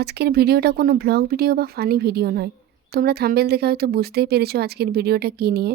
আজকের ভিডিওটা কোনো ব্লগ ভিডিও বা ফানি ভিডিও নয়। তোমরা থাম্বনেল দেখে হয়তো বুঝতেই পেরেছো আজকের ভিডিওটা কী নিয়ে।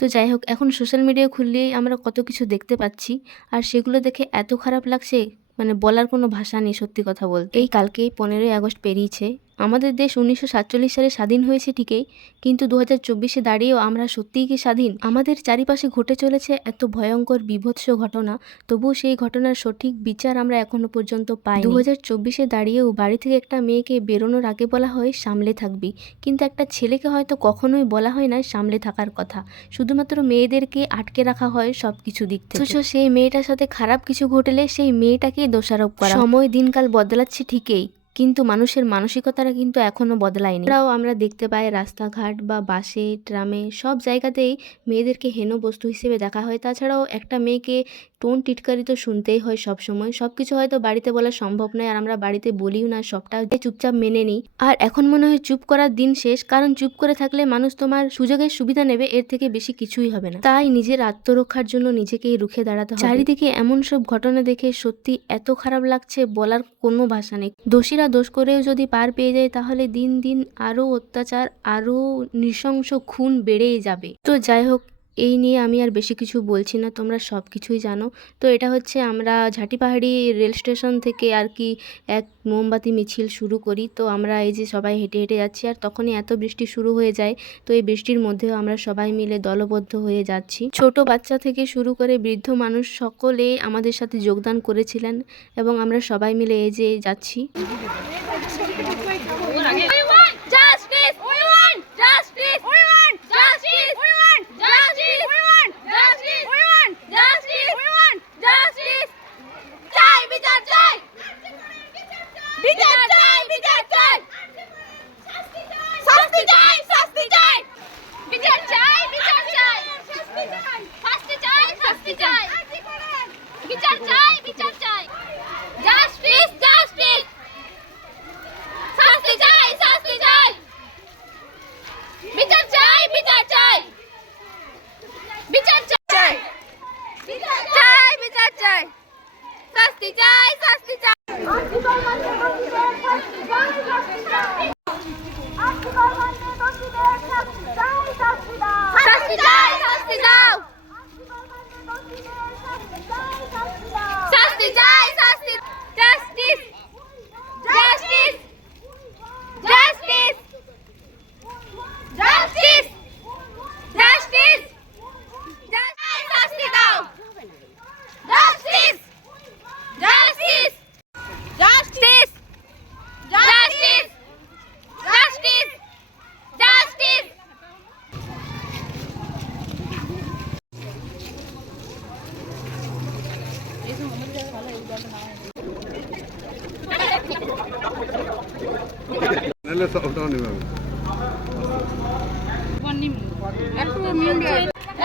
তো যাই হোক, এখন সোশ্যাল মিডিয়া খুললেই আমরা কত কিছু দেখতে পাচ্ছি, আর সেগুলো দেখে এত খারাপ লাগছে, মানে বলার কোনো ভাষা নেই সত্যি কথা বলতে। এই কালকেই 15ই আগস্ট পেরিয়েছে। আমাদের দেশ 1947 সালে স্বাধীন হয়েছে ঠিকই, কিন্তু 2024-এ দাঁড়িয়েও আমরা সত্যিই কি স্বাধীন? আমাদের চারিপাশে ঘটে চলেছে এত ভয়ঙ্কর বিভৎস ঘটনা, তবুও সেই ঘটনার সঠিক বিচার আমরা এখনো পর্যন্ত পাইনি। 2024-এ দাঁড়িয়েও বাড়ি থেকে একটা মেয়েকে বেরোনোর আগে বলা হয় সামলে থাকবি, কিন্তু একটা ছেলেকে হয়তো কখনোই বলা হয় না সামলে থাকার কথা। শুধুমাত্র মেয়েদেরকে আটকে রাখা হয় সব কিছু দিক থেকে। অথচ সেই মেয়েটার সাথে খারাপ কিছু ঘটলে সেই মেয়েটাকেই দোষারোপ করা। সময় দিনকাল বদলাচ্ছে ঠিকই, কিন্তু মানুষের মানসিকতাটা কিন্তু এখনো বদলায়নি। এছাড়াও আমরা দেখতে পাই রাস্তাঘাট বা বাসে, ট্রামে সব জায়গাতেই মেয়েদেরকে হেন বস্তু হিসেবে দেখা হয়। তাছাড়াও একটা মেয়েকে টোন টিটকারি তো শুনতেই হয় সব সময়। সব কিছু হয়তো বাড়িতে বলা সম্ভব নয়, আর আমরা বাড়িতে বলিও না, সবটা চুপচাপ মেনে নিই। আর এখন মনে হয় চুপ করার দিন শেষ, কারণ চুপ করে থাকলে মানুষ তোমার সুযোগের সুবিধা নেবে, এর থেকে বেশি কিছুই হবে না। তাই নিজের আত্মরক্ষার জন্য নিজেকেই রুখে দাঁড়াতে হবে। চারিদিকে এমন সব ঘটনা দেখে সত্যি এত খারাপ লাগছে, বলার কোনো ভাষা নেই। দোষীরা দোষ করেও যদি পার পেয়ে যায়, তাহলে দিন দিন আরও অত্যাচার, আরও নৃশংস খুন বেড়েই যাবে। তো যাই হোক, এই নিয়ে আমি আর বেশি কিছু বলছি না, তোমরা সব কিছুই জানো। তো এটা হচ্ছে আমরা ঝাঁটিপাহাড়ি রেল স্টেশন থেকে আর কি এক মোমবাতি মিছিল শুরু করি। তো আমরা এই যে সবাই হেঁটে হেঁটে যাচ্ছি, আর তখনই এত বৃষ্টি শুরু হয়ে যায়। তো এই বৃষ্টির মধ্যেও আমরা সবাই মিলে দলবদ্ধ হয়ে যাচ্ছি। ছোট বাচ্চা থেকে শুরু করে বৃদ্ধ মানুষ সকলে আমাদের সাথে যোগদান করেছিলেন, এবং আমরা সবাই মিলে এই যে যাচ্ছি।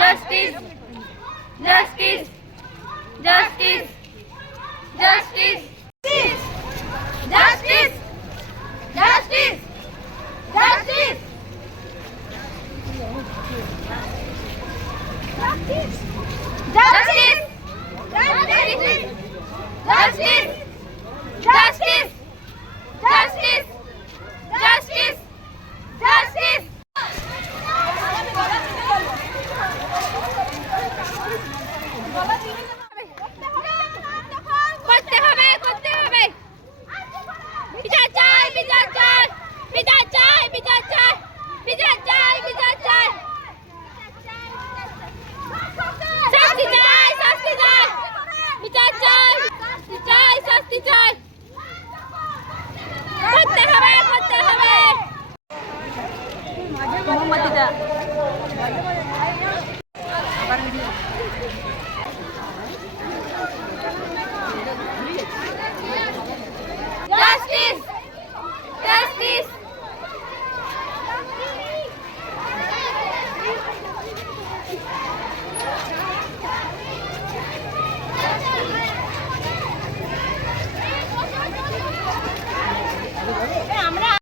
Justice! Justice! Justice! Justice!